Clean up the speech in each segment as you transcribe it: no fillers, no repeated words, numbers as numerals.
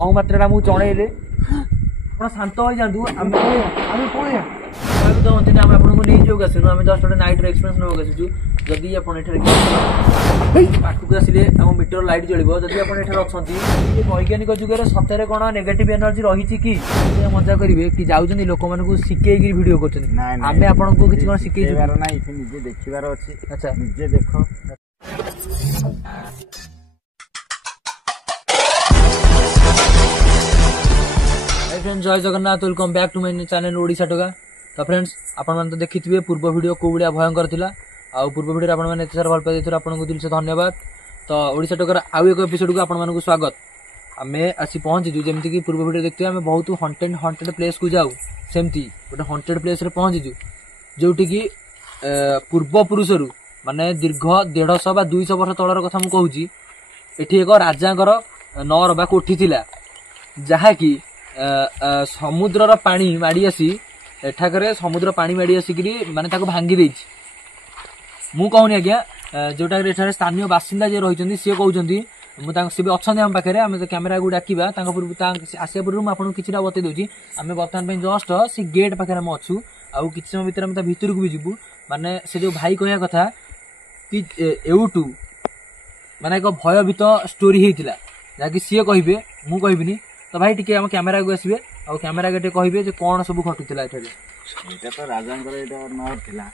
बहु मात्रा आमको चढ़ेले आप शांत हो जातु आम चाहते आम आपको नहीं जाऊँ आसू आम जस्ट गोटे नाइट एक्सपीरियंस नाक आसू जदि पाखक आसिले आम मीटर लाइट जलिब जदि आप वैज्ञानिक जुगे सतरे कौन नेगेटिव एनर्जी रही कि मजा करेंगे कि जाऊँ लोक मानक शिखेक भिड कर आपको किसी कौन शिखे देखार अच्छी। अच्छा निजे देख friends Jai Jagannath welcome back to my channel Odisha Toka. तो फ्रेंड्स आपण तो देखिथिबे पूर्व वीडियो को बढिया भयंकर थिला आ पूर्व वीडियो आपण माने एते भल पाइ आपको दिल से धन्यवाद। तो ओडिशा टोकर आउ एक एपिसोड को आपण मानकु स्वागत। आमे आसी पहुंची जु जेमति कि पूर्व वीडियो देखते आमे बहुत हॉन्टेड प्लेस को जाऊ सेमती गोटे हॉन्टेड प्लेस रे पहुंची जु जोटी कि पूर्व पुरुषरु माने दीर्घ 150 बा 200 वर्ष तळर कथा मु कहूची। एठी एक राजांकर नर बा कोठी थिला जहा कि समुद्रर पानी माड़ी आसी एठाकरे समुद्र पानी माड़ी आसिकी माने ताको भांगी देछि। मु कहूनी आज्ञा जोटा एठारे स्थानीय बासिंदा जे रहिचंदी से कहउचंदी मु तांक से भी अछंदी हम पाखरे आमे कैमरा को डाकिबा तांक पूर्व आसिया पूर्व मु आपन किछिरा बते दोछि। आमे वर्तमान पे जस्ट से गेट पाखरे हम अछु आ किछ समय भीतर हम ता भीतर को भी जिबु माने से जो भाई कहया कथा कि एउटू माने एक भयभीत स्टोरी हेतिला जाकि सी कहिबे मु कहिबिनी। तो भाई टिके हम कैमरा को आसबे आ कैमरा के कहिबे जे कोन सब घटुतिला एठारे। एटा तो राजांकर एटा नहर थिला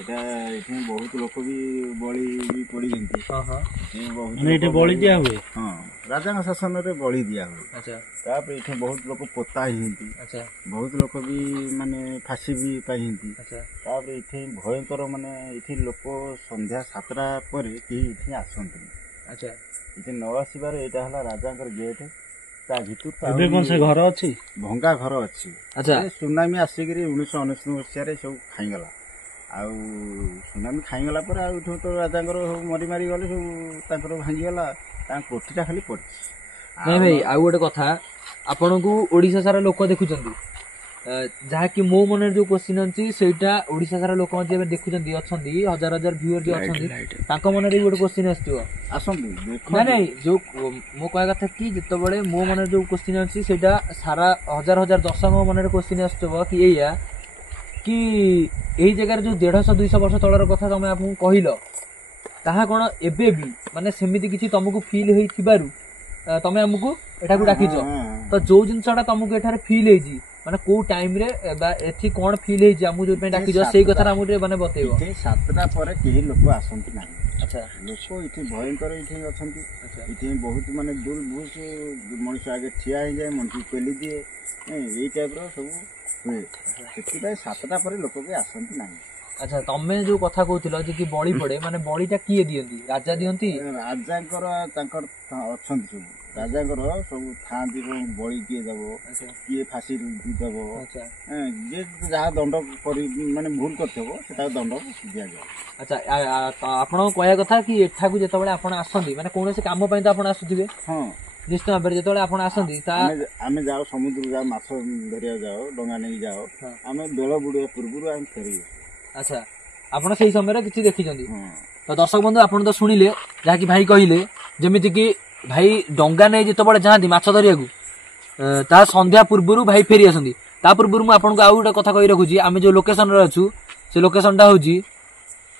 एटा इथे बहुत लोक भी बळी भी पड़ी जंती। हां हां ए बहुत माने एटे बळी दिया हुए। हां राजांक शासन रे बळी दिया हुए। अच्छा तापर इथे बहुत लोक पोता हिंती। अच्छा बहुत लोक भी माने फांसी भी पाई हिंती। अच्छा तापर इथे भयंकर माने इथे लोक संध्या 7टा पर के इथे आसंती। अच्छा इथे न आसीबार एटा हला राजांकर गेट घर अच्छी भंगा घर अच्छी। अच्छा सुनामी आसिक 1999 मसीह सब खाईगला आउ सुनामी खाईगला पर आउ तो राजांकर मरी मारी गले सब भांगीगला कोठीटा खाली पड़ी। नहीं भाई आउ गोटे कथा आपन को ओडिशा सारा लोक देखुचंदी जहा कि मो मन जो क्वेश्चन अछि सेटा ओडिशा सारा लोक जे देखुचंदी अछंदी हजार हजार व्यूअर जे अछंदी ताको मन रे गोटे क्वेश्चन आछियो आसंदी देखो नहीं जो मो कहया कथा कि जतो बळे मो मन जो क्वेश्चन अछि सेटा सारा हजार हजार दर्शक मन रे क्वेश्चन आछतो कि एया कि एही जगह जो 150 200 वर्ष तळर कथा तमे आपन कहिलो ताहा कोन एबे भी माने सेमिति किछि तमको फील होई थिबारु तमे हमकु एटा को डाकिजो। तो जो जिनसटा तमको एठारे फील हेजी माने को टाइम रे बा एथि कोन फील हे जे हमु जो पे डाकी जो सेही कथा हमु रे माने बतेइबो। 7टा पर केही लोक आसंती नाही। अच्छा लोक इथे भयंकर इथे अछंती। अच्छा इथे बहुत माने दूर बुस मनुष्य आगे ठिया हे जाय मन पेली दिए ए टाइप रो सब हुए सेति भाई 7टा पर लोक के आसंती नाही। अच्छा तमे जो कथा कहथिलो जे कि बळी पड़े माने बळीटा किए दियंती राजा दियंती राजांकर तांकर अछंती सब राजांकर सब थांती बळी किए दबो किए फांसी दबो। अच्छा जे जहा दंड करी माने भूल करथबो सेटा दंड दिया जाय। अच्छा आपण कहया कथा कि एठा को जेतबेले आपण आसंती माने कोनोसे काम पय त आपण आसुथिबे। हां निश्चित भाव जेतबेले आपण आसंती ता आमे जाओ समुद्र जा माछ धरिया जाओ डंगा नै जाओ आमे बेल बुडे पूर्वरु आम फेरी। अच्छा आपण सही समय रे किछि देखिजंदी। तो दर्शक बंधु आपण तो सुनिले जहा कि भाई कहिले जेमिति कि भाई डंगा नै जेतबेले जाहांती माछ धरिया को ता संध्या पूर्वरु भाई फेरी आसंदी। ता पूर्वरु मु आपण को आउ गोटे कथा कहि रखुची आमे जो लोकेशन रे अछु से लोकेशन टा होजी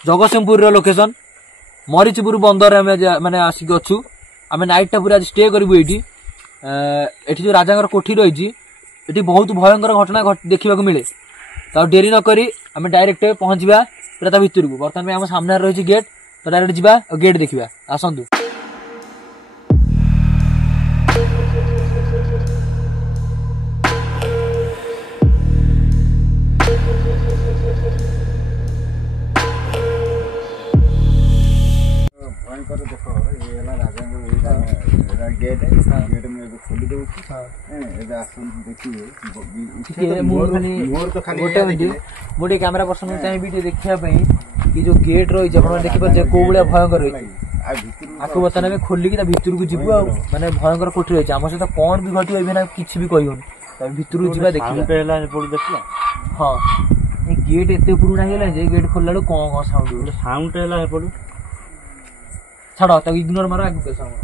जगतसिंहपुर रो लोकेशन मरीचपुर बंदर आमे माने आसी अछु। आमे नाइट टा पूरा स्टे करबु एठी जो राजांकर कोठी रहिजी एठी बहुत भयंकर घटना देखिबा को मिले। तो डेरी न करी आमे डायरेक्ट पहुंचबा पूरा ता भीतर को वर्तमान में हम सामने रहिजी गेट। तो डायरेक्ट जिबा गेट देखिबा आसंतु। देखो ये राजा गेट गेट में खोली दे देखिए मोर तो खाली गोटे कैमरा पर्सन चाहिए देखा कि जो गेट रही देखिए कौ भाया भयंकर रही आपको बर्तमान में खोलिकी भितर को जीव माने भयंकर कोठी रही आम सहित कौन भी घटी ना किसी भी कही भितर को देखा। हाँ गेट एत पुराणा है गेट खोलला कौन कौन साउंड साउंड छाड़ इग्नोर मारो आगे साउंड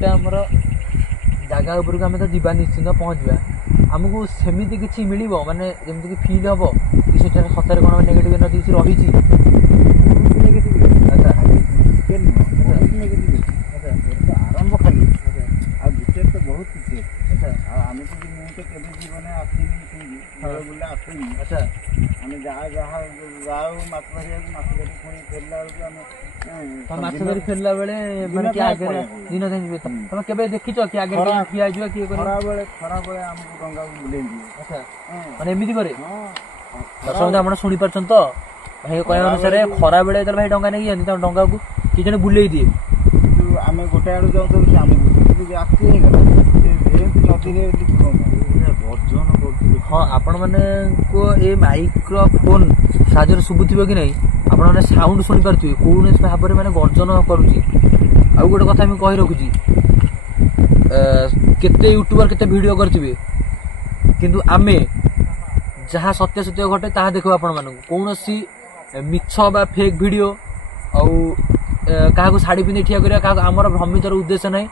गोटे आमर जगह उपरको आम तो जीवा निश्चिंत पहुँचवा आमको सेमती किसी मिल माने जमीक फिल हम कि सतरे कौन नेगेटिव एनर्जी किसी रही आरंभ खाली भितर तो बहुत किसी आम तो मुझे केवे जीवन आसनी बोले आसनी आम जहाँ जहाँ जाऊ माछ धरिया माछ धरी पुणी फेरला बेलू माछ धरी फेरला बेले माने कि आगे दिन दिन तुम केबे देखिछ कि आगे ठिया आइजो कि खरा बेले आमको डंगा बुलेई दिए अच्छा माने एमिति करे दर्शक आपण सुनी परछन तो भाई कहया अनुसार खरा बेले भाई डंगा नहीं जानी त डंगा को कि जने बुलेई दिए आम गोटे आड़ जाऊ तो आम राति नदी हाँ आपण मैंने को ए माइक्रोफोन साजर शुभुथिबो कि नहीं आपण माने साउंड सुनि परथि कोन भाव में माने गर्जन करूची आ गोटे कथा मैं कहि रखुची केते यूट्यूबर केते वीडियो करथिबे किंतु आमे जहाँ सत्य सत्य घटे ताहा देखो आपण मानू कौनसी मिछ बा फेक वीडियो आउ काहाको साड़ी पिंधि ठिया करिया काहाको हमर भ्रमितर उद्देश्य नहीं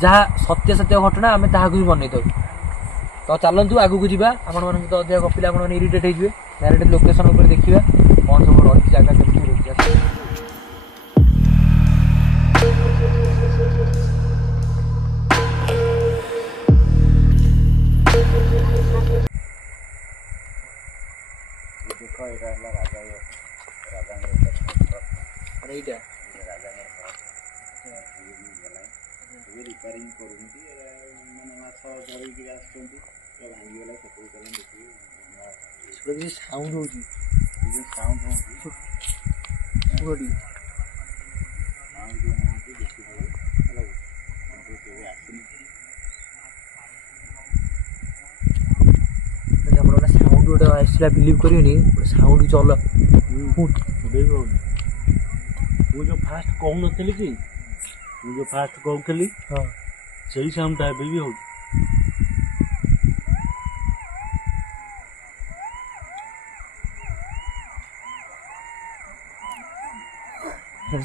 जहाँ सत्य सत्य घटना आमे ताहाको ही बनै थाउ तो चलतु आगू को जावा आपण मन तो अधिक गपिले आपण मैंने इरिटेट हो डायरेक्ट लोकेशन उपर देखिए कौन सब रही जगह केमती रही रिपेयरिंग करूँगी मैंने माछ धरिकी आसुँच भांगीगला सकाल कल देखिए साउंड हो साउंड साउंड गोटे आसला बिलीव करियोनी साउंड चल मुझे फास्ट कहून कि मुझे फास्ट कहूली हाँ सही साउंड भी हो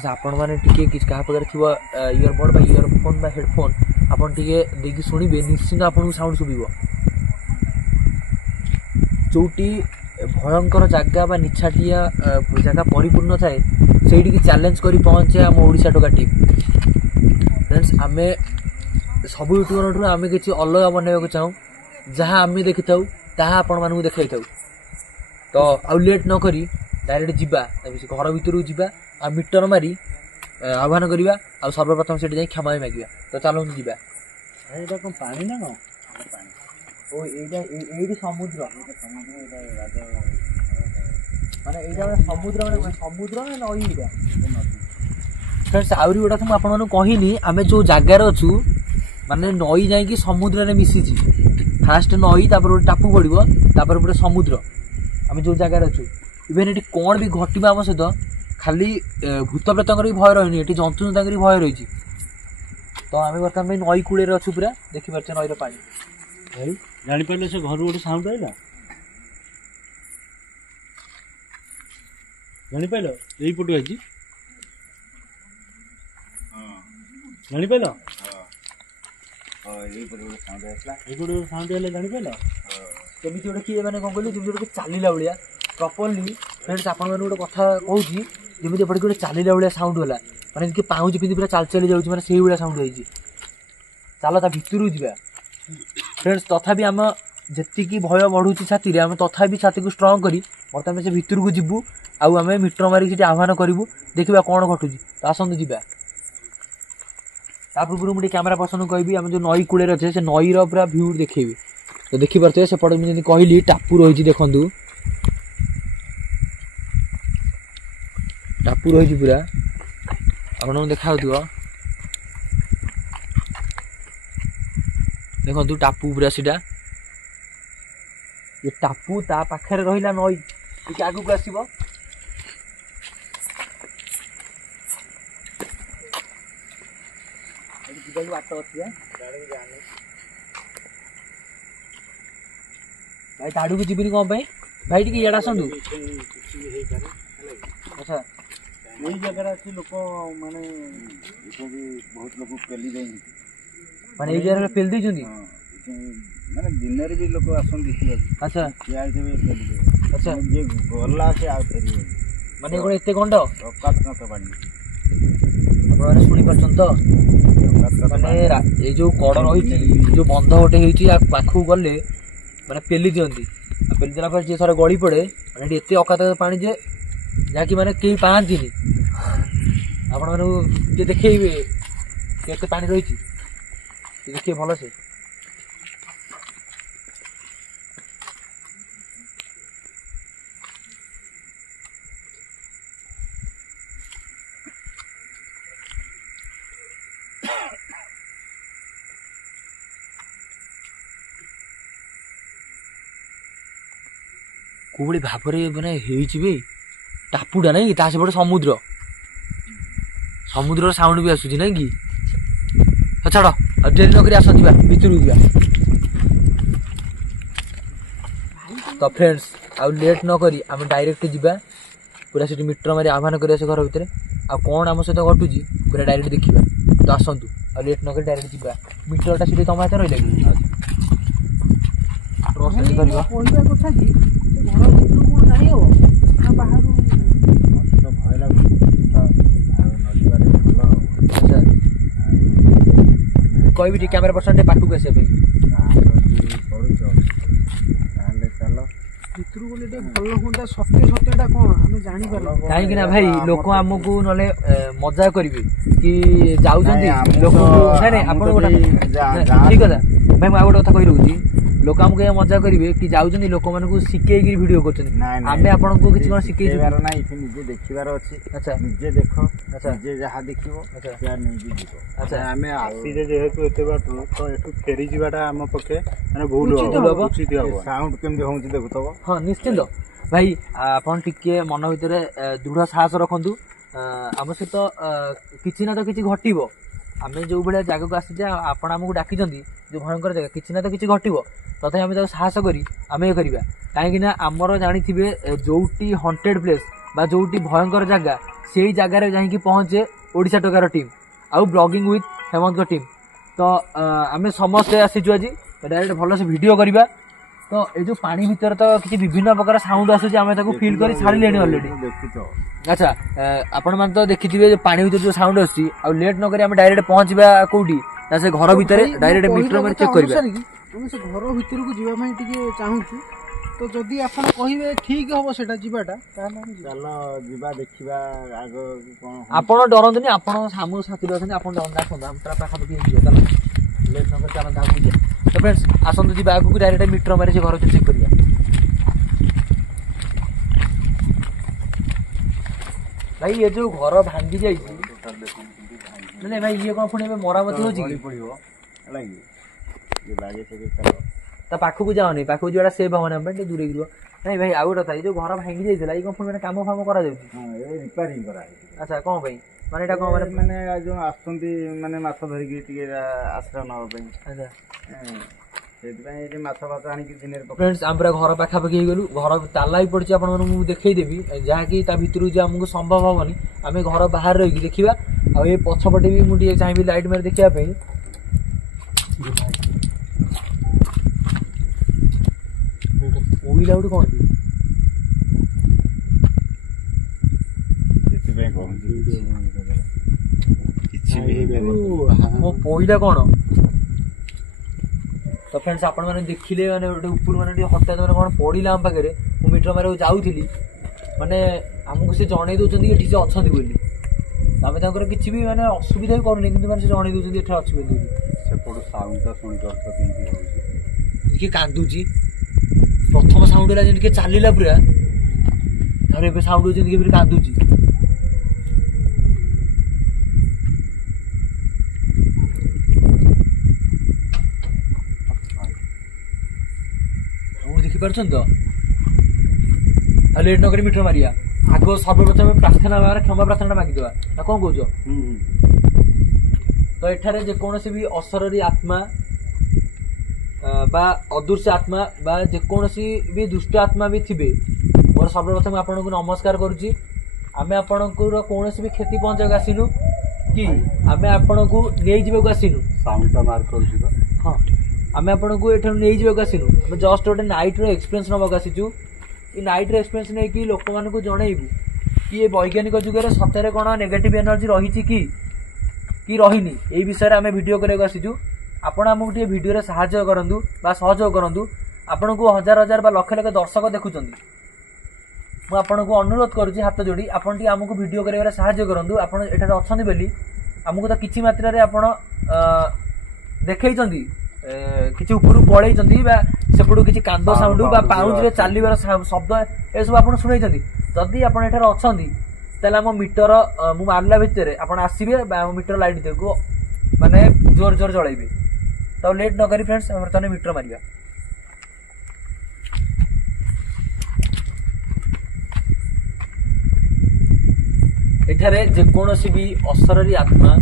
आपण मैंने टिके किछ कहा पाखे थी इयरबड बा इयरफोन बा हेडफोन आपन टिके देखि सुनिबे निश्चिंत आपन साउंड सुबिबो जोटी भयंकर जगह बा निछाटिया जगह परिपूर्ण थाए सेठी की चैलेंज करी पहुंचे हम ओडिशा टोका टीम फ्रेंड्स आमे सब यूट्यूबर आमे किछि अलग बनाइबा चाहू जहां आमे देखि थाउ ताहा आपण मानू देखाइ थाउ तो आउ लेट न करी डायरेक्ट जिबा घर भीतर जिबा आ मीटर मारी आह्वान करवा आ सर्वप्रथम से क्षमा मागिबा तो चलो जिबा एटा कोन पानी ना को ओ एडी समुद्र माने एटा समुद्र माने समुद्र ना नई एटा फ्रेंड्स आउरी गोटा तुम आपण मानु कहिनी आमे जो जगार अछु माने नई जाई कि समुद्र रे मिसी छी फास्ट नई तापर टापू पड़िबो तापर पुरे समुद्र आमे जो जगार अछु इवेन एटी कोन भी घटिबा हम सहित खाली भूत प्रेतंकर भी भय रही एटी जंतु जंताकर भी भय रही तो आमे बर्तमान में नई कूले अछु पूरा देखि परछे नई रो पानी भाई जानि पले से घर गोटे साउंड आइला जानि पले एई पटु आइची हां जानि पले हां एई पटु साउंड आइला एई पटु साउंड आइला जानि पले केमिति गोटे किए माने कोन कहली जेमिति गोटे चालीला बलिया प्रॉपर्ली फ्रेंड्स आपण माने गोटे कथा कहूची जेमिति एपटे गोटे चालीला बलिया साउंड होला माने कि पाउची पिंदी पूरा चाल चली जाउची माने सेही बलिया साउंड होईची चलो ता भितरु जिबा फ्रेंड्स तथापि आम जेतिकी भय बढ़ुची छाती रे आम तथापि छाती को स्ट्रांग करी बर्तमान से भितर को जिबू आउ आम मीटर मारिक से आह्वान करूँ देखा कौन घटुची तो आसतु जा पूर्व मुझे कैमेरा पर्सन कहबी आम जो नई कूले अच्छे से नई पूरा भ्यू देखेबी तो देखिपे सेपटे मुझे कहली टापू रही देखु टापू रही पूरा आप देखा देखु टापू पूरा सीधा ये टापू ता पाखे रहा नई टी आग को आसब बाट अच्छी भाई ताड़ू को जीवन कौन भाई टी इे आसतु अच्छा यही जगह अच्छी लोक माने बहुत लोग पेली जाए ମାନେ ଏଇ ଜାଗାରେ ପେଲି ଦେଇଛନ୍ତି। ମାନେ ଦିନରେ ବି ଲୋକ ଆସନ୍ତି ଦେଖିବାକୁ। ଆଚ୍ଛା ଠିଆ ହେଇଥିବେ ପେଲିଦେବେ। ଆଚ୍ଛା ଯିଏ ଗଲା ସେ ଆଉ ଫେରିବନି। ମାନେ କଣ ଏତେ ଗଣ୍ଡ ଅକାତ ପାଣି ଆପଣମାନେ ଶୁଣିପାରୁଛନ୍ତି ତ? ମାନେ ଏଇ ଯୋଉ କଡ ରହିଛି ଯୋଉ ବନ୍ଧ ଗୋଟେ ହେଇଛି ଆ ପାଖକୁ ଗଲେ ମାନେ ପେଲି ଦିଅନ୍ତି। ଆଉ ପେଲି ଦେଲା ପରେ ଯିଏ ଥରେ ଗଳି ପଡେ ମାନେ ଏଠି ଏତେ ଅକାତ ପାଣି ଯେ ଯାହାକି ମାନେ କେହି ପାଆନ୍ତିନି। ଆପଣ ମାନଙ୍କୁ ଟିକେ ଦେଖେଇବେ କେତେ ପାଣି ରହିଛି ଦେଖିବେ ଭଲସେ। କୋଉଭଳି ଭାବରେ ମାନେ ହେଇଛି ବେ ଟାପୁଟା ନାଇଁ କି ତା ସେପଟେ ସମୁଦ୍ରର ସାଉଣ୍ଡ ବି ଆସୁଛି ନାଇଁ କି। ଛାଡ ଆଉ ଡେରି ନକରି ଆସ ଯିବା ଭିତରକୁ ଯିବା। ତ ଫ୍ରେଣ୍ଡସ୍ ଆଉ ଲେଟ୍ ନ କରି ଆମେ ଡାଇରେକ୍ଟ ଯିବା ପୁରା ସେଠି ମିଟର ମାରି ଆହ୍ୱାନ କରିବା ସେ ଘର ଭିତରେ। ଆଉ କଣ ଆମ ସହିତ ଘଟୁଛି ପୁରା ଡାଇରେକ୍ଟ ଦେଖିବା। ତ ଆସନ୍ତୁ ଆଉ ଲେଟ୍ ନ କରି ଡାଇରେକ୍ଟ ଯିବା। ମିଟରଟା ସେଠି ତମ ହାତରେ ରହିଲା କି କରିବା କହିବା କଥା କି ଘର ଭିତରୁ କଣ ଯାଇ ହବ ନା ବାହାରୁ ମତେ ତ ଭୟ ଲାଗୁଛି। ଆଉ ନ ଯିବାରେ ଭଲ ହବ। ଆଚ୍ଛା କହିବି ଟିକେ କ୍ୟାମେରା ପର୍ସନ ଟିକେ ପାଖକୁ ଆସିବା ପାଇଁ। ଯଦି କରୁଛ ତାହେଲେ ଚାଲ। ଭିତରୁ ଗଲେ ଟିକେ ଭଲ ହୁଅନ୍ତା। ସତ୍ୟଟା କଣ ଆମେ ଜାଣିପାରିବୁ। କାହିଁକି ନା ଭାଇ ଲୋକ ଆମକୁ ନହେଲେ ମଜା କରିବେ କି ଯାଉଛନ୍ତି ନାଇଁ, ଲୋକ ଆମକୁ ନାଇଁ ନାଇଁ ତ- ଆପଣ ଆମକୁ ଗୋଟେ ତ ଏଇ ଗାଁ- ଠିକ କଥା ଭାଇ ମୁଁ ଆଉ ଗୋଟେ କଥା କହି ରହୁଛି। ଲୋକ ଆମକୁ ଏହା ମଜା କରିବେ କି ଯାଉଛନ୍ତି ଲୋକମାନଙ୍କୁ ଶିଖେଇକି ଭିଡିଓ କରୁଛନ୍ତି। ନାଇଁ, ନାଇଁ, ଆମେ ଆପଣଙ୍କୁ କିଛି କଣ ଶିଖେଇଛୁ? ଶିଖେଇବାର ନାହିଁ, ଏଠି ନିଜେ ଦେଖିବାର ଅଛି। ଆଚ୍ଛା ନିଜେ ଦେଖ, ଆଚ୍ଛା। ନିଜେ ଯାହା ଦେଖିବ ଆଚ୍ଛା। ସେୟା ନେଇକି ଯିବ। ଆଚ୍ଛା ଆମେ ଆସିଛେ ଯେହେତୁ ଏତେ ବାଟରୁ ତ ଏଠୁ ଫେରି ଯିବାଟା ଆମ ପକ୍ଷେ ମାନେ ଭୁଲ ଉଚିତ ହବ ହବ। ଉଚିତ ହବ। ସାଉଣ୍ଡ କେମିତି ହଉଛି ଦେଖୁଥିବ। ହଁ ନିଶ୍ଚିନ୍ତ ଭାଇ ଆପଣ ଟିକେ ମନ ଭିତରେ ଦୃଢ ସାହସ ରଖନ୍ତୁ। ଆମ ସହିତ କିଛି ନା ତ କିଛି ଘଟିବ। ଆମେ ଯୋଉ ଭଳିଆ ଜାଗାକୁ ଆସିଛେ ଆପଣ ଆମକୁ ଡାକିଛନ୍ତି ଯୋଉ ଭୟଙ୍କର ଜାଗା କିଛି ନା ତ କିଛି ଘଟିବ। ତଥାପି ଆମେ ତାକୁ ସାହସ କରି ଆମେ ଇଏ କରିବା। କାହିଁକି ନା ଆମର ଜାଣିଥିବେ ଯୋଉଠି ହଣ୍ଟେଡ ପ୍ଲେସ ବା ଯୋଉଠି ଭୟଙ୍କର ଜାଗା ସେଇ ଜାଗାରେ ଯାଇକି ପହଞ୍ଚେ ଓଡ଼ିଶା ଟୋକାର ଟିମ୍ ଆଉ ବ୍ଲଗିଂ ୱିଥ୍ ହେମନ୍ତଙ୍କ ଟିମ୍। ତ ଆମେ ସମସ୍ତେ ଆସିଛୁ ଆଜି ଡାଇରେକ୍ଟ ଭଲସେ ଭିଡିଓ କରିବା। ତ ଏଇ ଯୋଉ ପାଣି ଭିତରେ ତ କିଛି ବିଭିନ୍ନ ପ୍ରକାର ସାଉଣ୍ଡ ଆସୁଛି ଆମେ ତାକୁ ଫିଲ୍ କରି ଛାଡ଼ିଲେଣି ଅଲରେଡି। ଦେଖିଛ ଆଚ୍ଛା ଆପଣ ମାନେ ତ ଦେଖିଥିବେ ପାଣି ଭିତରେ ଯୋଉ ସାଉଣ୍ଡ ଆସୁଛି। ଆଉ ଲେଟ୍ ନ କରି ଆମେ ଡାଇରେକ୍ଟ ପହଞ୍ଚିବା କୋଉଠି ନା ସେ ଘର ଭିତରେ ଡାଇରେକ୍ଟ ମିଟର ମାରି ଚେକ୍ କରିବା। ଆମେ ସେ ଘର ଭିତରକୁ ଯିବା ପାଇଁ ଟିକେ ଚାହୁଁଛୁ। ତ ଯଦି ଆପଣ କହିବେ ଠିକ ହବ ସେଟା ଯିବାଟା ତାହେଲେ ଆମେ ଯିବା। ଚାଲ ଯିବା ଦେଖିବା ଆଗ କଣ ହଉଛି। ଆପଣ ଡରନ୍ତୁନି ଆପଣ ଆମ ସାଥିରେ ଅଛନ୍ତି ଆପଣ ଡରନ୍ତୁ ଆସନ୍ତୁ ଆମେ ପୁରା ପାଖାପାଖି ହେଇଯିବ। ଚାଲ ଲେଟ୍ ନ କରି ଚାଲ ଆଗକୁ ଯିବା। ତ ଫ୍ରେଣ୍ଡସ୍ ଆସନ୍ତୁ ଯିବା ଆଗକୁ ଡାଇରେକ୍ଟ ମିଟର ମାରି ସେ ଘର ଚେକ୍ କରିବା। ଭାଇ ଏ ଯୋଉ ଘର ଭାଙ୍ଗି ଯାଇଛି ନାଇଁ ଭାଇ ଇଏ କଣ ପୁଣି ଏବେ ମରାମତି ହଉଛି କି? ପଡିବ ହେଲା କି ଇଏ ବାଗେ ଟିକେ ଚାଲ। ତା ପାଖକୁ ଯାଅନି ପାଖକୁ ଯିବାଟା ସେଭ୍ ହବନି ଆମ ପାଇଁ ଟିକେ ଦୂରେଇ ଯିବ। ନାଇଁ ଭାଇ ଆଉ ଗୋଟେ କଥା ଏଇ ଯୋଉ ଘର ଭାଙ୍ଗି ଯାଇଥିଲା ଏଇ କଣ ପୁଣି ମାନେ କାମ ଫାମ କରାଯାଉଛି? ହଁ ଏ ରିପାରିଂ କରାହେଇଛି। ଆଚ୍ଛା କଣ ପାଇଁ ମାନେ ଏଇଟା କଣ ମାନେ ମାନେ ଯୋଉ ଆସୁଛନ୍ତି ମାନେ ମାଛ ଧରିକି ଟିକେ ଆଶ୍ରୟ ନେବା ପାଇଁ ଆଚ୍ଛା ସେଥିପାଇଁ ଏଠି ମାଛ ଫାଛ ଆଣିକି ଦିନରେ ଫ୍ରେଣ୍ଡସ୍ ଆମେ ପୁରା ଘର ପାଖାପାଖି ହେଇଗଲୁ। ଘର ତାଲା ବି ପଡିଛି ଆପଣମାନଙ୍କୁ ମୁଁ ଦେଖେଇଦେବି ଯାହାକି ତା ଭିତରକୁ ଯିବା ଆମକୁ ସମ୍ଭବ ହବନି। ଆମେ ଘର ବାହାରେ ରହିକି ଦେଖିବା। ଆଉ ଏ ପଛପଟେ ବି ମୁଁ ଟିକେ ଚାହିଁବି ଲାଇଟ୍ ମାରି ଦେଖିବା ପାଇଁ। କୋଇଲା ଗୋଟେ କଣ ସେଥିପାଇଁ କହୁଛି କିଛି ବି ମୋ ପଇଲା କଣ? ତ ଫ୍ରେଣ୍ଡସ୍ ଆପଣ ମାନେ ଦେଖିଲେ ମାନେ ଗୋଟେ ଉପରୁ ମାନେ ଟିକେ ହଠାତ୍ ମାନେ କଣ ପଡିଲା ଆମ ପାଖରେ। ମୁଁ ମିଟର ମାରିବାକୁ ଯାଉଥିଲି ମାନେ ଆମକୁ ସେ ଜଣେଇ ଦଉଛନ୍ତି ଏଠି ସେ ଅଛନ୍ତି ବୋଲି। ଆମେ ତାଙ୍କର କିଛି ବି ମାନେ ଅସୁବିଧା ବି କରୁନି କିନ୍ତୁ ମାନେ ସେ ଜଣେଇ ଦଉଛନ୍ତି ଏଠି ଅଛି ବୋଲି। ସେପଟୁ ସାଉଣ୍ଡଟା ଶୁଣିପାରୁଛ କେମିତି ହଉଛି। କିଏ କାନ୍ଦୁଛି ପ୍ରଥମ ସାଉଣ୍ଡ ହେଲା ଯେମିତି କିଏ ଚାଲିଲା ପୁରା ତାପରେ ଏବେ ସାଉଣ୍ଡ ହଉଛି ଯେମିତି କିଏ କାନ୍ଦୁଛି। ଦେଖିପାରୁଛନ୍ତି ତ? ଆଉ ଲେଟ୍ ନ କରି ମିଟର ମାରିବା। ଆଗ ସର୍ବପ୍ରଥମେ ପ୍ରାର୍ଥନା କ୍ଷମା ପ୍ରାର୍ଥନା ମାଗିଦେବା ନା କଣ କହୁଛ? ତ ଏଠାରେ ଯେକୌଣସି ବି ଅସରରୀ ଆତ୍ମା ବା ଅଦୃଶ୍ୟ ଆତ୍ମା ବା ଯେକୌଣସି ବି ଦୁଷ୍ଟ ଆତ୍ମା ବି ଥିବେ ମୋର ସର୍ବପ୍ରଥମେ ଆପଣଙ୍କୁ ନମସ୍କାର କରୁଛି। ଆମେ ଆପଣଙ୍କର କୌଣସି ବି କ୍ଷତି ପହଞ୍ଚାଇବାକୁ ଆସିନୁ। कि आमे आपनकु नै जिबाकु आसिनु साउंड मार्क करूछु तो हां आमे आपनकु एठन नै जिबाकु आसिनु आमे जस्ट गोटे नाइट रो एक्सपीरियंस नबाकु आसिचु ई नाइट रो एक्सपीरियंस नै कि लोक मानकु जणैबु कि ए वैज्ञानिक जुगरे सतरे कोन नेगेटिव एनर्जी रहिछि कि रहिनी ए विषय रे आमे वीडियो करे आसिचु आपण हमकु टे वीडियो रे सहायता करंदु बा सहयोग करंदु आपनकु हजार हजार बा लक्ष लक्ष दर्शक देखुचंदी मु आपनकु अनुरोध करूची हाथ जोड़ी आपण टी हमकु वीडियो करे सहायता करंदु आपण एठारे अछंदी बेली हमकु तो किछि मात्रा रे आपण देखैचंदी किछि ऊपर पळैचंदी बा सेपडु किछि कांदो साउंड बा पाउंज रे चालीबार शब्द ए सब आपण सुनैचंदी जदी आपण एठारे अछंदी तले हम मीटर मु मारला भितरे आपण आसीबे बा मीटर लाइट देखो माने जोर जोर जळैबे तो लेट न करी फ्रेंड्स हमर तने मीटर मारिबा एठारे जेकोसी भी असररी आत्मा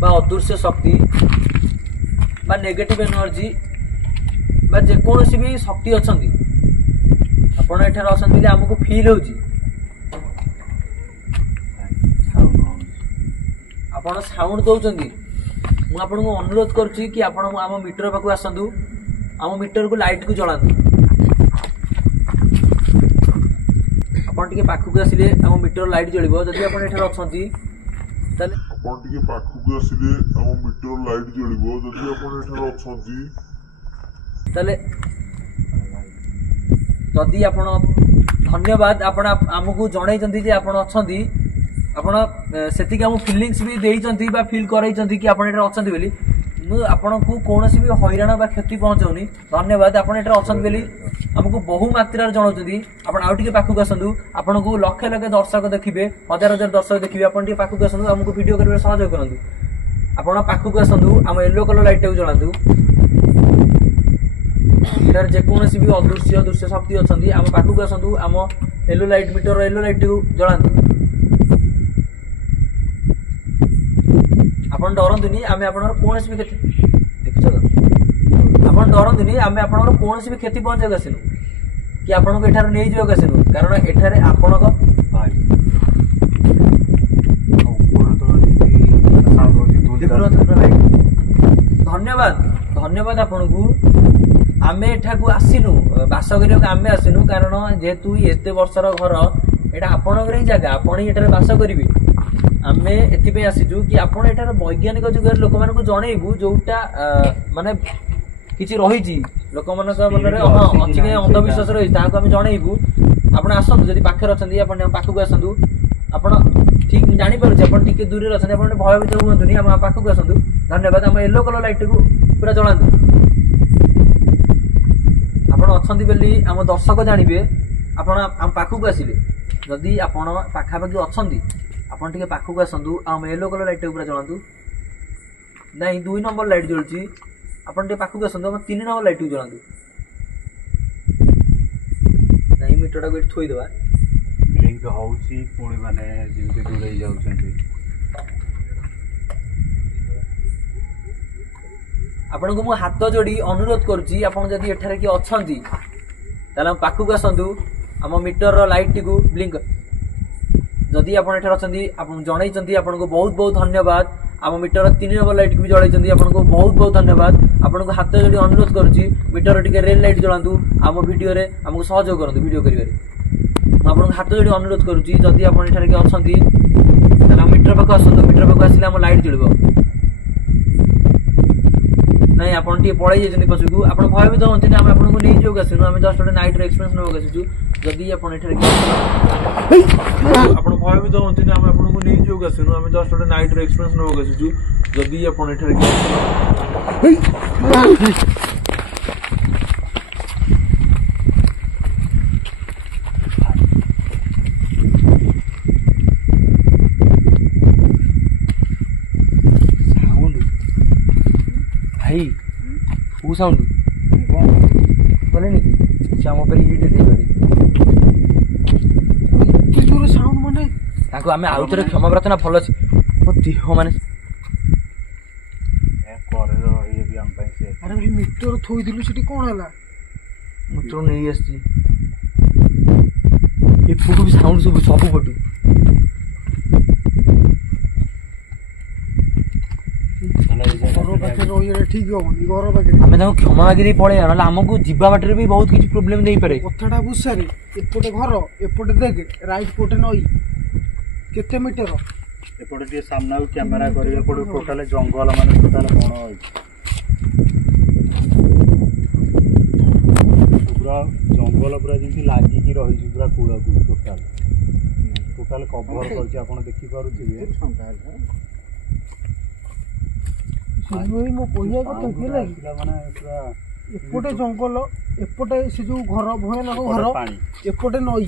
बा अदृश्य शक्ति बा नेगेटिव एनर्जी बा जेकोसी भी शक्ति अछंती आपण एठारे अछंती हमकु फील होउची आपण साउंड दउचंदी मु आपनको अनुरोध करूची कि आपण आम मीटर पाखु आसंतु आम मीटर को लाइट को जलांतु आपण टिके पाखु आसिले आम मीटर लाइट जळिबो जदि आपण एठार अछंती तले आपण टिके पाखु आसिले आम मीटर लाइट जळिबो जदि आपण एठार अछंती तले जदि आपण धन्यवाद आपण हमकु जणाइचंती जे आपण अछंती आपण सेति हम फीलिंग्स भी देइचंती बा फील करैचंती कि आपण एठार अछंती बेली मु आपनकु कोनोसी भी हैरान बा क्षति पहुंचाउनी धन्यवाद आपण एठार अछंती बेली हमकु बहु मात्रा रे जणाउचंती आपण आउ टिके पाखु आसंतु आपनकु लक्ष लक्ष दर्शक देखिबे हजार हजार दर्शक देखिबे आपण टिके पाखु आसंतु हमकु वीडियो करबे सहयोग करंतु आपण पाखु आसंतु हम येलो कलर लाइट को जणांतु इधर जे कोनोसी भी अदृश्य दृश्य शक्ति अछंती हम पाखु आसंतु हम yellow light metre yellow light को जणांतु आपण डरंतुनी आमे आपनर कोनोसी भी देखिछो आपण डरंतुनी आमे आपनर कोनोसी भी क्षति पहुंचे गसिनु कि आपनको एठार नै जियो गसिनु कारण एठारे आपनको भाई ऊपर तो साउंड धन्यवाद धन्यवाद आपनको आमे एठाकू आसिनु बास करियो आमे आसिनु कारण जेतु एते वर्षर घर एटा आपनकर ही जगह आपण एठारे बास करिवे आमे एति पे आसिजु कि आपण एठार वैज्ञानिक जुगर लोक मानको जणैबु जोटा माने किछि रहिछि लोक मानक मनरे अछि के अंधविश्वास रहि ताको हम जणैबु आपण आसंतु जदि पाखर अछंती आपण पाखकु आसंतु आपण ठीक जानि परछ आपण टिके दूर रे अछंती आपण भयभीत हुंतुनी हम पाखकु आसंतु धन्यवाद हम येलो कलर लाइट को पूरा जळांतु आपण अछंती बेली हम दर्शक जानिबे आपण हम पाखकु आसिले जदि आपण पाखा पाखी अछंती आपण टिके पाखकु आसंतु हम येलो कलर लाइट को पूरा जळांतु नहीं 2 नंबर लाइट जळची आपण टिके पाखकु आसंतु हम 3 नंबर लाइट को जळांतु नहीं मीटरटा को थोई देबा ब्लिंक होउची पुणी माने जिंते दूर जाउछंती आपण को मु हाथ जोड़ी अनुरोध करूची आपण जदी एठारे कि अछंती ताला पाखकु आसंतु हम मीटर रो लाइट को ब्लिंक जदी आपण एठार अछंती आपण जणाइचंती आपण को बहुत बहुत धन्यवाद हम मीटर 3 नंबर लाइट को भी जळाइचंती आपण को बहुत बहुत धन्यवाद आपण को हाथ जोड़ी अनुरोध करूची मीटर टिके रेड लाइट जळांतु हम वीडियो रे हमको सहयोग करंतु वीडियो करिवारे म आपण हाथ जोड़ी अनुरोध करूची जदी आपण एठारे कि अछंती ताला मीटर पाखु आसंतु मीटर पाखु आसिले हम लाइट जळिबो नहीं आपण टी पळाई जेजनी पछुकु आपण भयभीत होंती हम आपण को नै जो गसिनु हम जस्ट ओटे नाइट रे एक्सपीरियंस न गसिजु जदी आपण एठारे आपण भयभीत होंती हम आपण को नै जो गसिनु हम जस्ट ओटे नाइट रे एक्सपीरियंस न गसिजु जदी आपण एठारे भाई वो साउंड बोले नहीं कि श्याम पर हिट दे करी कि जोर साउंड माने ताको हमें आउतरे क्षमा प्रार्थना भलो छी ओ देह माने ए करे रही भी हम पाई से अरे भाई मीटर थोई दिलु सिटी कोन हला मुत्र नहीं आसी ये फुटू भी साउंड सब पटू ପାଖରେ ରହିବାଟା ଠିକ ହବନି ଘର ପାଖରେ। ଆମେ ତାଙ୍କୁ କ୍ଷମା ମାଗି ଦେଇ ପଳେଇବା, ନହେଲେ ଆମକୁ ଯିବା ବାଟରେ ବି ବହୁତ କିଛି ପ୍ରୋବ୍ଲେମ ଦେଇପାରେ। କଥାଟା ବୁଝାରେ ଏପଟେ ଘର ଏପଟେ ଦେଖେ ରାଇଟ୍ ପଟେ ନଈ କେତେ ମିଟର ଏପଟେ ଟିକେ ସାମ୍ନାକୁ କ୍ୟାମେରା କରି ଏପଟେ ଟୋଟାଲ ଜଙ୍ଗଲ ମାନେ ଟୋଟାଲ ବଣ ହେଇଛି ପୁରା ଜଙ୍ଗଲ ପୁରା ଯେମିତି ଲାଗିକି ରହିଛି ପୁରା କୂଳକୁ ଟୋଟାଲ କଭର କରିଛି ଆପଣ ଦେଖିପାରୁଥିବେ। ମୋ କହିବା କଥା ହେଲା କି ମାନେ ପୁରା ଏପଟେ ଜଙ୍ଗଲ ଏପଟେ ସେ ଯୋଉ ଘର ଭୟାନକ ଘର ପାଣି ଏପଟେ ନଈ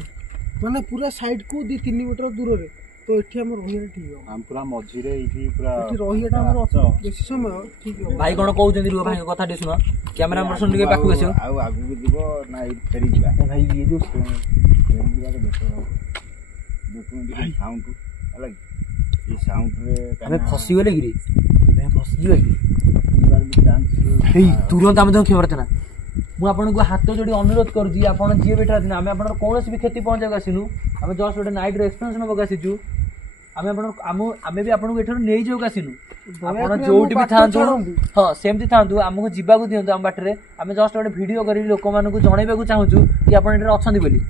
ମାନେ ପୁରା ସାଇଡ୍ କୁ 2-3 ମିଟର ଦୂରରେ। ତ ଏଠି ଆମର ରହିବା ଠିକ ହବ। ଆମେ ପୁରା ମଝିରେ ଏଇଠି ପୁରା ଏଠି ରହିବାଟା ଆମର ବେଶୀ ସମୟ ଠିକ ହବ। ଭାଇ କଣ କହୁଛନ୍ତି ରୁହ ଭାଇଙ୍କ କଥା ଟିକେ ଶୁଣ, କ୍ୟାମେରା ପର୍ସନ ଟିକେ ପାଖକୁ ଆସିବ। ଆଉ ଆଗକୁ ଯିବ ନା ଏଇଠି ଫେରିଯିବା? ଭାଇ ଇଏ ଯୋଉ ଫେରିଯିବାର ଦେଖୁନ ଟିକେ ସାଉଣ୍ଡ ହେଲା କି ଏଇ ସାଉଣ୍ଡରେ ଆମେ ଫସିଗଲେ କି ରେ, ଆମେ ଫସିଯିବା କି? ଚାନ୍ସ ହେଇ ତୁରନ୍ତ ଆମେ ତାଙ୍କୁ କ୍ଷମା ପ୍ରାର୍ଥନା। ମୁଁ ଆପଣଙ୍କୁ ହାତ ଯୋଡ଼ି ଅନୁରୋଧ କରୁଛି, ଆପଣ ଯିଏ ବି ଏଠାରେ ଆମେ ଆପଣଙ୍କର କୌଣସି ବି କ୍ଷତି ପହଞ୍ଚାଇବାକୁ ଆସିନୁ। ଆମେ ଜଷ୍ଟ ଗୋଟେ ନାଇଟ୍ର ଏକ୍ସପିରିଏନ୍ସ ନେବାକୁ ଆସିଛୁ। ଆମେ ବି ଆପଣଙ୍କୁ ଏଠାରୁ ନେଇଯିବାକୁ ଆସିନୁ। ଆପଣ ଯୋଉଠି ବି ଥାଆନ୍ତୁ, ହଁ ସେମିତି ଥାଆନ୍ତୁ, ଆମକୁ ଯିବାକୁ ଦିଅନ୍ତୁ ଆମ ବାଟରେ। ଆମେ ଜଷ୍ଟ ଗୋଟେ ଭିଡ଼ିଓ କରି ଲୋକମାନଙ୍କୁ ଜଣାଇବାକୁ ଚାହୁଁଛୁ କି ଆପଣ ଏଠାରେ ଅଛନ୍ତି ବୋଲି।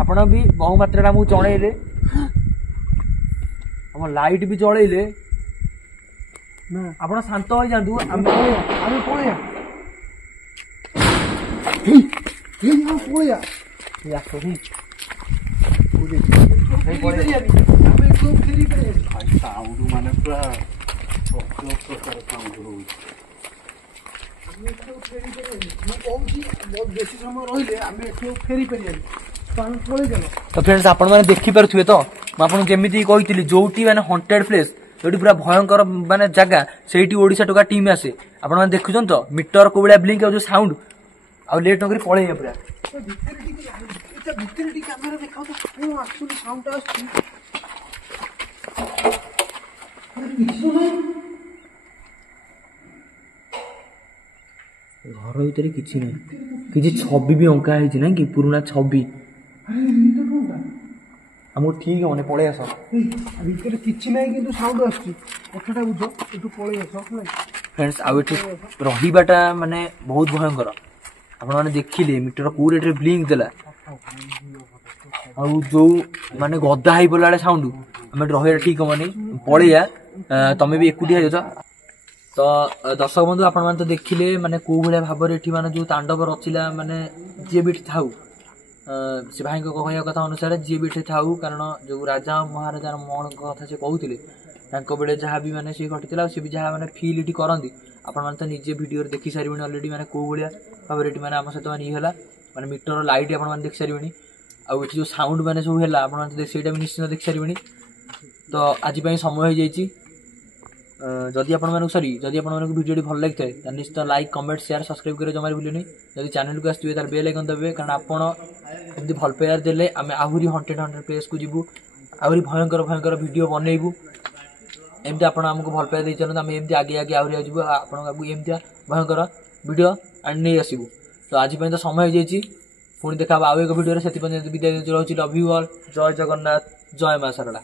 ଆପଣ ବି ବହୁ ମାତ୍ରାରେ ଆମକୁ ଜଣେଇଲେ, ଆମ ଲାଇଟ୍ ବି ଜଳେଇଲେ। ଆପଣ ଶାନ୍ତ ହୋଇଯାଆନ୍ତୁ, ଆମେ ପଳେଇବା ଆମେ ଏଠୁ ଫେରି ପାରିବାନି। ସାଉଣ୍ଡ ମାନେ ପୁରା ପ୍ରକାର ସାଉଣ୍ଡ ହଉଛି। ମୁଁ କହୁଛି ବେଶୀ ସମୟ ରହିଲେ ଆମେ ଏଠୁ ଫେରି ପାରିବାନି, ତ ଆମେ ପଳେଇ ଚାଲ। ତ ଫ୍ରେଣ୍ଡସ୍ ଆପଣମାନେ ଦେଖିପାରୁଥିବେ ତ, ମୁଁ ଆପଣଙ୍କୁ ଯେମିତି କହିଥିଲି ଯୋଉଠି ମାନେ ହଣ୍ଟେଡ୍ ପ୍ଲେସ୍, ଯୋଉଠି ପୁରା ଭୟଙ୍କର ମାନେ ଜାଗା, ସେଇଠି ଓଡ଼ିଶା ଟୋକା ଟିମ୍ ଆସେ। ଆପଣମାନେ ଦେଖୁଛନ୍ତି ତ ମିଟର କୋଉ ଭଳିଆ ବ୍ଲିଙ୍କ ଆଉ ଯୋଉ ସାଉଣ୍ଡ, ଆଉ ଲେଟ୍ ନକରି ପଳେଇବା ପୁରା। ଭିତରେ ଟିକେ କ୍ୟାମେରା ଦେଖାଉ ତ କଣ ଆକ୍ଚୁଆଲି ସାଉଣ୍ଡ ଆସୁଛି। ଘର ଭିତରେ କିଛି ନାହିଁ, କିଛି ଛବି ବି ଅଙ୍କା ହେଇଛି ନାଇଁ କି, ପୁରୁଣା ଛବି। ଆମକୁ ଠିକ ହବନି, ପଳେଇ ଆସ। ଭିତରେ କିଛି ନାହିଁ କିନ୍ତୁ ସାଉଣ୍ଡ ଆସୁଛି, କଥାଟା ବୁଝ, ଏଠୁ ପଳେଇ ଆସ। ଫ୍ରେଣ୍ଡସ୍ ଆଉ ଏଠି ରହିବାଟା ମାନେ ବହୁତ ଭୟଙ୍କର। ଆପଣମାନେ ଦେଖିଲେ ମିଟର କୋଉ ରେଟ୍ରେ ବ୍ଲିଙ୍କ ଦେଲା, ଆଉ ଯୋଉ ମାନେ ଗଦା ହେଇ ପଡ଼ିଲା ବେଳେ ସାଉଣ୍ଡ, ଆମେ ଏଠି ରହିବାଟା ଠିକ ହବନି, ପଳେଇବା। ତମେ ବି ଏକୁଟିଆ ହେଇଯାଉଛ। ତ ଦର୍ଶକ ବନ୍ଧୁ ଆପଣମାନେ ତ ଦେଖିଲେ ମାନେ କୋଉ ଭଳିଆ ଭାବରେ ଏଠି ମାନେ ଯୋଉ ତାଣ୍ଡବ ରଚିଲା, ମାନେ ଯିଏ ବି ଏଠି ଥାଉ, ସେ ଭାଇଙ୍କ କହିବା କଥା ଅନୁସାରେ ଯିଏ ବି ଏଠି ଥାଉ, କାରଣ ଯୋଉ ରାଜା ମହାରାଜା ମୋହନଙ୍କ କଥା ସେ କହୁଥିଲେ, ତାଙ୍କ ବେଳେ ଯାହା ବି ମାନେ ସେ ଘଟିଥିଲା, ଆଉ ସେ ବି ଯାହା ମାନେ ଫିଲ୍ ଏଠି କରନ୍ତି, ଆପଣମାନେ ତ ନିଜେ ଭିଡ଼ିଓରେ ଦେଖି ସାରିବେଣି ଅଲରେଡ଼ି, ମାନେ କୋଉ ଭଳିଆ ଭାବରେ ଏଠି ମାନେ ଆମ ସହିତ ମାନେ ଇଏ ହେଲା, ମାନେ ମିଟର ଲାଇଟ୍ ଆପଣମାନେ ଦେଖି ସାରିବେଣି। ଆଉ ଏଠି ଯୋଉ ସାଉଣ୍ଡ ମାନେ ସବୁ ହେଲା, ଆପଣମାନେ ସେଇଟା ବି ନିଶ୍ଚିନ୍ତ ଦେଖି ସାରିବେଣି। ତ ଆଜି ପାଇଁ ସମୟ ହେଇଯାଇଛି। ଯଦି ଆପଣମାନଙ୍କୁ ଭିଡ଼ିଓଟି ଭଲ ଲାଗିଥାଏ ତାହେଲେ ନିଶ୍ଚିତ ଲାଇକ୍, କମେଣ୍ଟ, ସେୟାର, ସବସ୍କ୍ରାଇବ୍ କରିବା ଜମାରେ ଭୁଲିବେନି। ଯଦି ଚ୍ୟାନେଲକୁ ଆସିଥିବେ ତାହେଲେ ବେଲ୍ ଆଇକନ୍ ଦେବେ, କାରଣ ଆପଣ ଏମିତି ଭଲ ପାଇବାର ଦେଲେ ଆମେ ଆହୁରି ହଣ୍ଟେଡ୍ ପ୍ଲେସ୍କୁ ଯିବୁ, ଆହୁରି ଭୟଙ୍କର ଭିଡ଼ିଓ ବନେଇବୁ। ଏମିତି ଆପଣ ଆମକୁ ଭଲ ପାଇବା ଦେଇ ଚାଲନ୍ତୁ, ଆମେ ଏମିତି ଆଗେ ଆହୁରି ଯିବୁ, ଆପଣଙ୍କ ଆଗକୁ ଏମିତିଆ ଭୟଙ୍କର ଭିଡ଼ିଓ ନେଇ ଆସିବୁ। ତ ଆଜି ପାଇଁ ତ ସମୟ ହେଇଯାଇଛି, ପୁଣି ଦେଖା ହବ ଆଉ ଏକ ଭିଡ଼ିଓରେ। ସେଥିପାଇଁ ବିଦାୟ ରହୁଛି। Love you all. ଜୟ ଜଗନ୍ନାଥ, ଜୟ ମା ଶାରଳା।